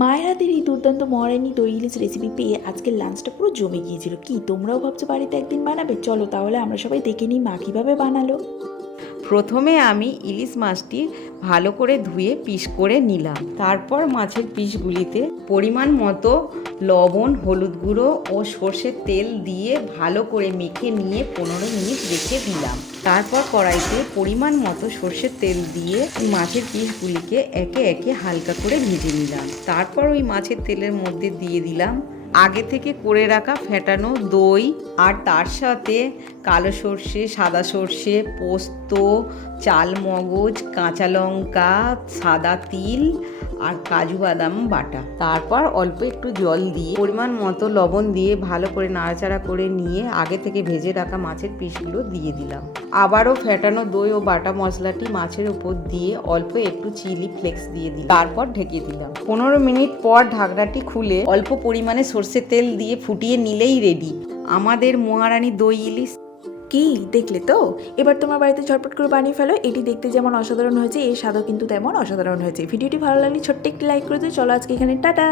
মায়ের হাতের এই দুর্দান্ত মহারানী দই ইলিশ রেসিপি পেয়ে আজকের লাঞ্চটা পুরো জমে গিয়েছিল। কি তোমরাও ভাবছো বাড়িতে একদিন বানাবে? চলো তাহলে আমরা সবাই দেখে নিই মা কীভাবে বানালো। প্রথমে আমি ইলিশ মাছটি ভালো করে ধুয়ে পিস করে নিলাম। তারপর মাছের পিসগুলিতে পরিমাণ মতো লবণ, হলুদ গুঁড়ো ও সর্ষের তেল দিয়ে ভালো করে মেখে নিয়ে 15 মিনিট রেখে দিলাম। তারপর কড়াইতে পরিমাণ মতো সর্ষের তেল দিয়ে ওই মাছের পিসগুলিকে একে একে হালকা করে ভেজে নিলাম। তারপর ওই মাছের তেলের মধ্যে দিয়ে দিলাম আগে থেকে করে রাখা ফেটানো দই, আর তার সাথে কালো সর্ষে, সাদা সর্ষে, পোস্ত, চালমগজ, কাঁচা লঙ্কা, সাদা তিল আর কাজু বাদাম বাটা। তারপর অল্প একটু জল দিয়ে পরিমাণ মতো লবণ দিয়ে ভালো করে নাড়াচাড়া করে নিয়ে আগে থেকে ভেজে রাখা মাছের পিসগুলো দিয়ে দিলাম। আবারও ফেটানো দই ও বাটা মশলাটি মাছের উপর দিয়ে অল্প একটু চিলি ফ্লেক্স দিয়ে দিলাম। তারপর ঢেকে দিলাম। 15 মিনিট পর ঢাকনাটি খুলে অল্প পরিমাণে সর্ষের তেল দিয়ে ফুটিয়ে নিলেই রেডি আমাদের মহারানী দই ইলিশ। কি দেখলে তো? এবার তোমার বাড়িতে ঝটপট করে বানিয়ে ফেলো। এটি দেখতে যেমন অসাধারণ হয়েছে, এর স্বাদও কিন্তু তেমন অসাধারণ হয়েছে। ভিডিওটি ভালো লাগলে ছোট্ট একটি লাইক করে দিও। চলো আজকে এখানে টাটা।